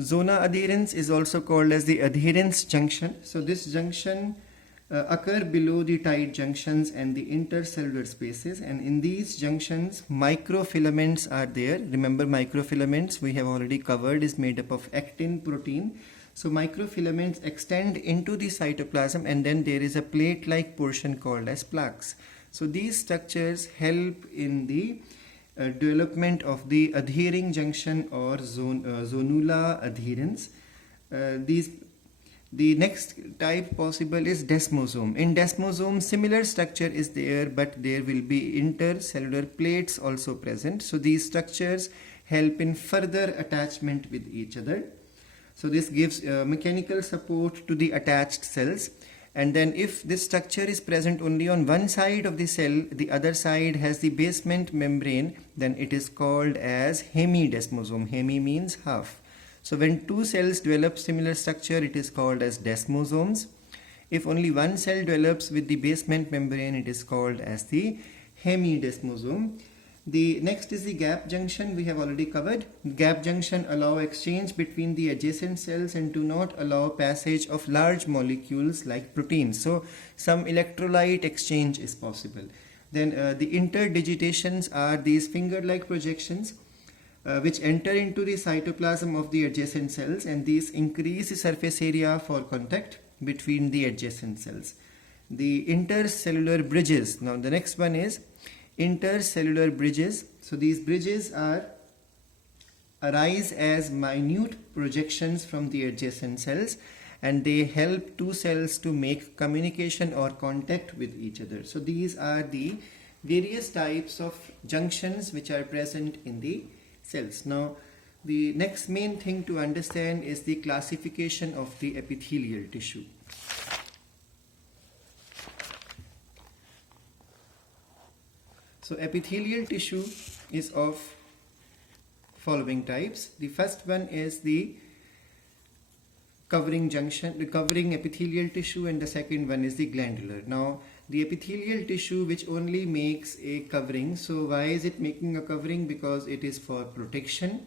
Zona adherens is also called as the adherence junction. So this junction occur below the tight junctions and the intercellular spaces, and in these junctions microfilaments are there. Remember, microfilaments we have already covered is made up of actin protein. So microfilaments extend into the cytoplasm, and then there is a plate-like portion called as plaques. So these structures help in the development of the adhering junction or zonula adherens. The next type possible is desmosome. In desmosome, similar structure is there, but there will be intercellular plates also present. So these structures help in further attachment with each other. So this gives mechanical support to the attached cells. And then if this structure is present only on one side of the cell, the other side has the basement membrane, then it is called as hemidesmosome. Hemi means half. So when two cells develop similar structure, it is called as desmosomes. If only one cell develops with the basement membrane, it is called as the hemidesmosome. The next is the gap junction. We have already covered. Gap junction allow exchange between the adjacent cells and do not allow passage of large molecules like proteins. So some electrolyte exchange is possible. Then the interdigitations are these finger-like projections which enter into the cytoplasm of the adjacent cells, and these increase the surface area for contact between the adjacent cells. The intercellular bridges. Now the next one is intercellular bridges. So these bridges arise as minute projections from the adjacent cells, and they help two cells to make communication or contact with each other. So these are the various types of junctions which are present in the cells. Now the next main thing to understand is the classification of the epithelial tissue. So epithelial tissue is of following types. The first one is the covering junction, the covering epithelial tissue, and the second one is the glandular. Now the epithelial tissue which only makes a covering. So why is it making a covering? Because it is for protection.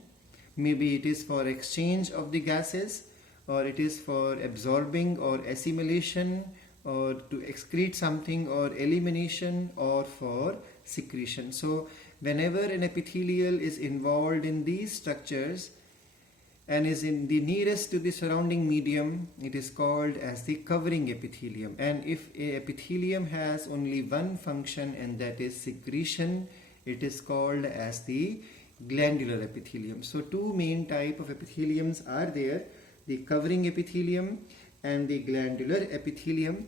Maybe it is for exchange of the gases, or it is for absorbing or assimilation, or to excrete something, or elimination, or for secretion. So whenever an epithelial is involved in these structures and is in the nearest to the surrounding medium, it is called as the covering epithelium. And if a epithelium has only one function, and that is secretion, it is called as the glandular epithelium. So two main type of epitheliums are there, the covering epithelium and the glandular epithelium.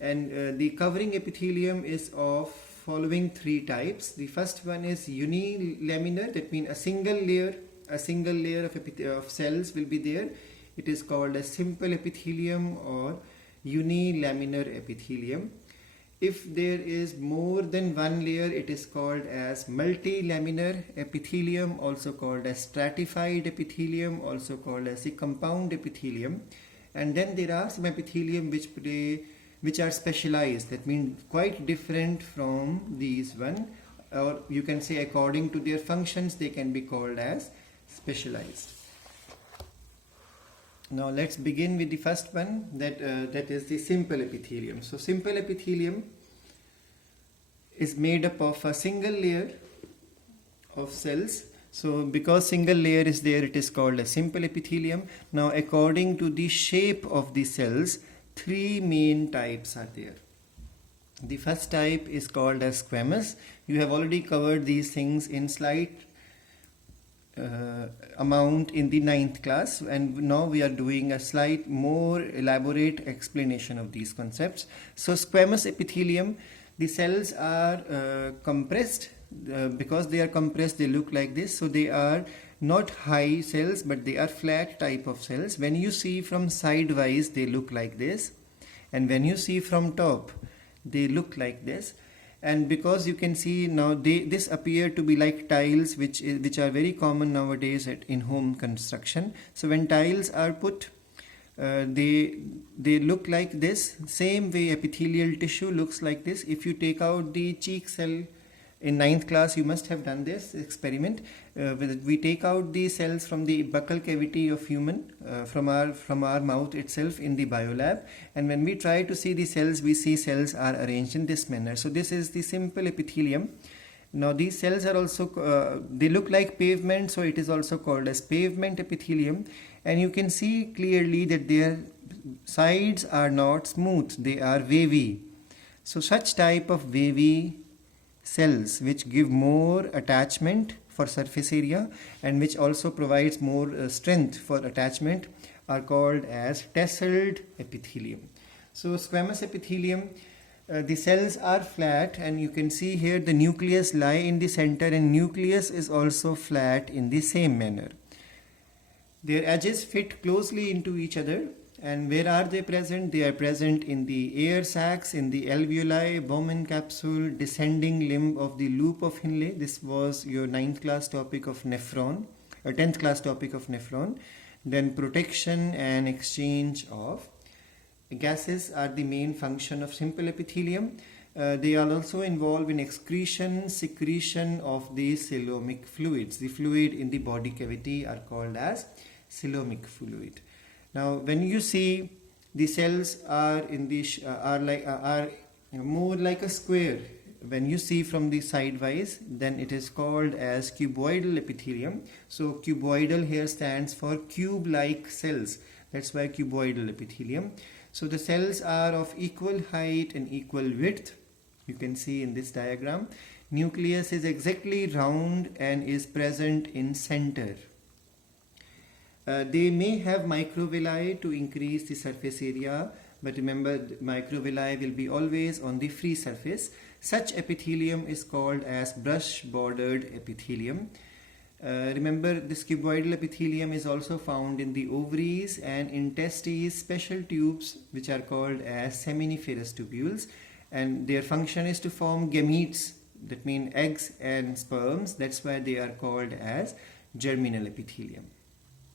And the covering epithelium is of following three types. The first one is unilaminar, that means a single layer of cells will be there. It is called a simple epithelium or unilaminar epithelium. If there is more than one layer, it is called as multilaminar epithelium, also called as stratified epithelium, also called as a compound epithelium. And then there are some epithelium which are specialized, that means quite different from these one, or you can say according to their functions they can be called as specialized. Now let's begin with the first one, that is the simple epithelium. So simple epithelium is made up of a single layer of cells. So because single layer is there, it is called a simple epithelium. Now according to the shape of the cells, three main types are there. The first type is called as squamous. You have already covered these things in slight amount in the 9th class, and now we are doing a slight more elaborate explanation of these concepts. So squamous epithelium, the cells are compressed. Because they are compressed, they look like this. So they are not high cells, but they are flat type of cells. When you see from sidewise, they look like this, and when you see from top, they look like this. And because you can see now, this appear to be like tiles, which are very common nowadays in home construction. So when tiles are put, they look like this. Same way epithelial tissue looks like this. If you take out the cheek cell In ninth class, you must have done this experiment. We take out the cells from the buccal cavity of human, from our mouth itself in the biolab, and when we try to see the cells, we see cells are arranged in this manner. So this is the simple epithelium. Now these cells are also, they look like pavement, so it is also called as pavement epithelium, and you can see clearly that their sides are not smooth, they are wavy. So such type of wavy cells which give more attachment for surface area and which also provides more strength for attachment are called as tasseled epithelium. So squamous epithelium, the cells are flat, and you can see here the nucleus lie in the center, and nucleus is also flat in the same manner. Their edges fit closely into each other. And where are they present? They are present in the air sacs, in the alveoli, Bowman capsule, descending limb of the loop of Henle. This was your 9th class topic of nephron, or 10th class topic of nephron. Then protection and exchange of gases are the main function of simple epithelium. They are also involved in excretion, secretion of the coelomic fluids. The fluid in the body cavity are called as coelomic fluid. Now, when you see the cells are in the are more like a square, when you see from the sidewise, then it is called as cuboidal epithelium. So cuboidal here stands for cube-like cells. That's why cuboidal epithelium. So the cells are of equal height and equal width. You can see in this diagram. Nucleus is exactly round and is present in center. They may have microvilli to increase the surface area, but remember, microvilli will be always on the free surface. Such epithelium is called as brush-bordered epithelium. Remember, this cuboidal epithelium is also found in the ovaries and in testes, special tubes which are called as seminiferous tubules, and their function is to form gametes, that mean eggs and sperms. That's why they are called as germinal epithelium.